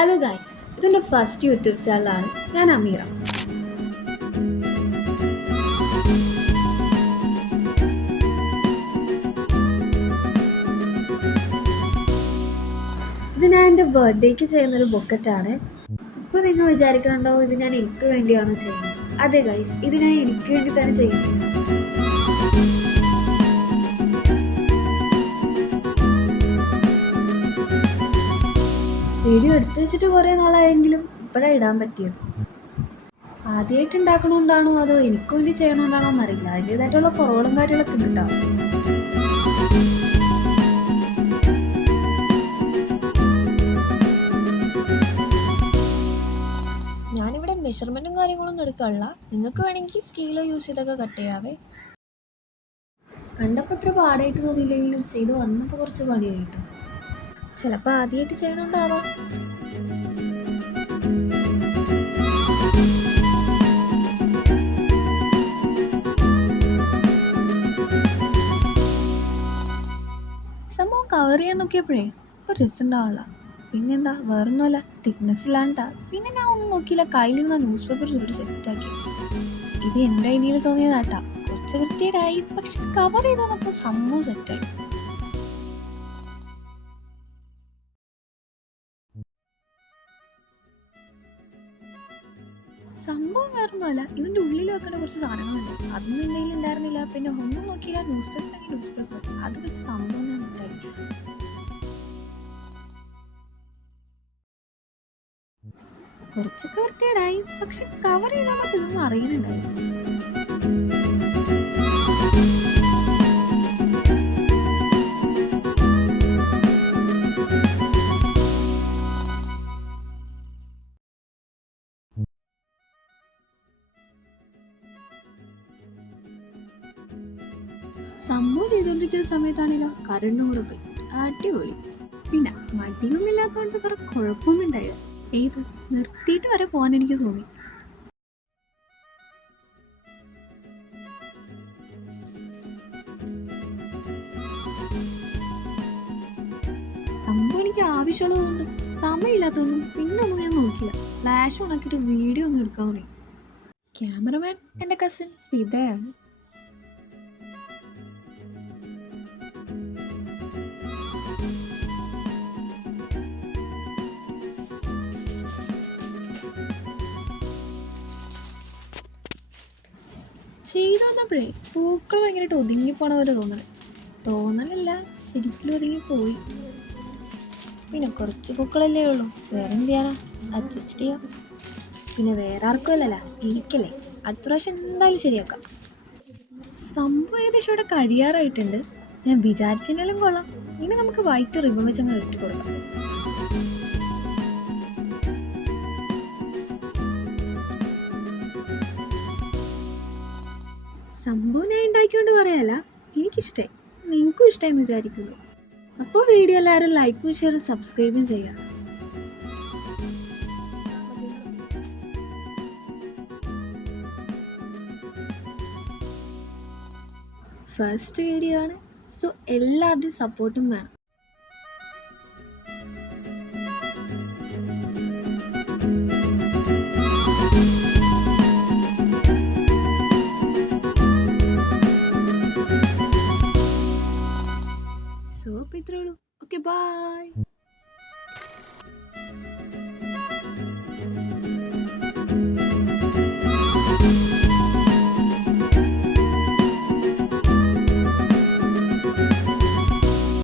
Hello guys, ഇതെൻ്റെ first YouTube ചാനലാണ്. ഞാൻ അമീറ. ഇത് ഞാൻ എൻ്റെ ബർത്ത്ഡേക്ക് ചെയ്യുന്നൊരു ബൊക്കറ്റാണ്. ഇപ്പോൾ നിങ്ങൾ വിചാരിക്കണുണ്ടോ ഇത് ഞാൻ എനിക്ക് വേണ്ടിയാണോ ചെയ്യുന്നത്? അതെ ഗൈസ്, ഇത് ഞാൻ എനിക്ക് വേണ്ടി തന്നെ ചെയ്യുന്നു. വീഡിയോ എടുത്തു വെച്ചിട്ട് കുറേ നാളായെങ്കിലും ഇപ്പോഴാണ് ഇടാൻ പറ്റിയത്. ആദ്യമായിട്ട് ഉണ്ടാക്കണോണ്ടാണോ അതോ എനിക്ക് വേണ്ടി ചെയ്യണോണ്ടാണോ എന്നറിയില്ല. അതിൻ്റേതായിട്ടുള്ള കുറവുകളും കാര്യങ്ങളൊക്കെ ഉണ്ടാവും. ഞാനിവിടെ മെഷർമെൻറ്റും കാര്യങ്ങളൊന്നും എടുക്കാറില്ല. നിങ്ങൾക്ക് വേണമെങ്കിൽ സ്കെയിലോ യൂസ് ചെയ്തൊക്കെ കട്ട് ചെയ്യാവേ. കണ്ടപ്പോൾ അത്ര പാടായിട്ട് തോന്നിയില്ലെങ്കിലും ചെയ്ത് വന്നപ്പോൾ കുറച്ച് പണിയായിട്ടോ. ചിലപ്പോൾ ആദ്യമായിട്ട് ചെയ്യണോണ്ടാവാം. സംഭവം കവർ ചെയ്യാൻ നോക്കിയപ്പോഴേ ഒരു രസം ഉണ്ടാവില്ല. പിന്നെന്താ, വേറൊന്നുമല്ല, തിക്നെസ് ഇല്ലാണ്ടാ. പിന്നെ ഞാൻ ഒന്നും നോക്കിയില്ല, കയ്യിലിരുന്ന ന്യൂസ് പേപ്പർ ചുരുട്ടി സെറ്റാക്കി. ഇത് എൻ്റെ ഐഡിയയിൽ തോന്നിയതാട്ടാ. കുറച്ച് വൃത്തിയേടായി, പക്ഷെ കവർ ചെയ്ത് വന്നപ്പോൾ സംഭവം സെറ്റായി. സംഭവം വേറൊന്നുമല്ല, ഇതിൻ്റെ ഉള്ളിൽ വെക്കേണ്ട കുറച്ച് സാധനങ്ങളുണ്ട്. അതൊന്നും എൻ്റെ കയ്യിൽ ഉണ്ടായിരുന്നില്ല. പിന്നെ ഒന്നും നോക്കിയില്ല, ന്യൂസ് പേപ്പർ അത് വെച്ച് സംഭവം ഞാൻ സെറ്റായി. കുറച്ചൊക്കെ വൃത്തിയേടായി, പക്ഷെ കവർ ചെയ്താൽ ഇതൊന്നും അറിയുന്നുണ്ടായി. സംഭവം ചെയ്തുകൊണ്ടിരിക്കുന്ന സമയത്താണല്ലോ കറണ്ടും കൂടെ പോയി. അടിപൊളി. പിന്നെ മടിയൊന്നും ഇല്ലാത്തതുകൊണ്ട് വേറെ കുഴപ്പമൊന്നും ഉണ്ടായില്ല. ഏത് നിർത്തിയിട്ട് വരെ പോകാൻ എനിക്ക് തോന്നി. സംഭവം എനിക്ക് ആവശ്യമുള്ളതുകൊണ്ട്, സമയമില്ലാത്തതുകൊണ്ടും പിന്നെ ഒന്നും ഞാൻ നോക്കില്ല. ഫ്ലാഷ് ഓണാക്കിയിട്ട് വീഡിയോ ഒന്നും എടുക്കാൻ തുടങ്ങി. ക്യാമറമാൻ എൻ്റെ കസിൻ ഫിദയാണ്. ചെയ്തു വന്നപ്പോഴേ പൂക്കൾ ഭയങ്കരമായിട്ട് ഒതുങ്ങിപ്പോണ പോലെ തോന്നലല്ല, ശരിക്കും ഒതുങ്ങിപ്പോയി. പിന്നെ കുറച്ച് പൂക്കളല്ലേ ഉള്ളൂ, വേറെ എന്ത് ചെയ്യാനാ, അഡ്ജസ്റ്റ് ചെയ്യാം. പിന്നെ വേറെ ആർക്കും അല്ലല്ലോ, എനിക്കല്ലേ. അടുത്ത പ്രാവശ്യം എന്തായാലും ശരിയാക്കാം. സംഭവം ഏകദേശം ഇവിടെ കഴിയാറായിട്ടുണ്ട്. ഞാൻ വിചാരിച്ചതിനാലും കൊള്ളാം. ഇനി നമുക്ക് വൈറ്റ് റിബൺ വെച്ചങ്ങ് ഇട്ട് കൊടുക്കാം. സംഭവം ഞാൻ ഉണ്ടാക്കിക്കൊണ്ട് പറയാല്ല, എനിക്കിഷ്ടമായി, നിങ്ങൾക്കും ഇഷ്ടമായി എന്ന് വിചാരിക്കുന്നു. അപ്പോൾ വീഡിയോ എല്ലാവരും ലൈക്കും ഷെയറും സബ്സ്ക്രൈബും ചെയ്യാം. ഫസ്റ്റ് വീഡിയോ ആണ്, സോ എല്ലാവരുടെയും സപ്പോർട്ടും വേണം.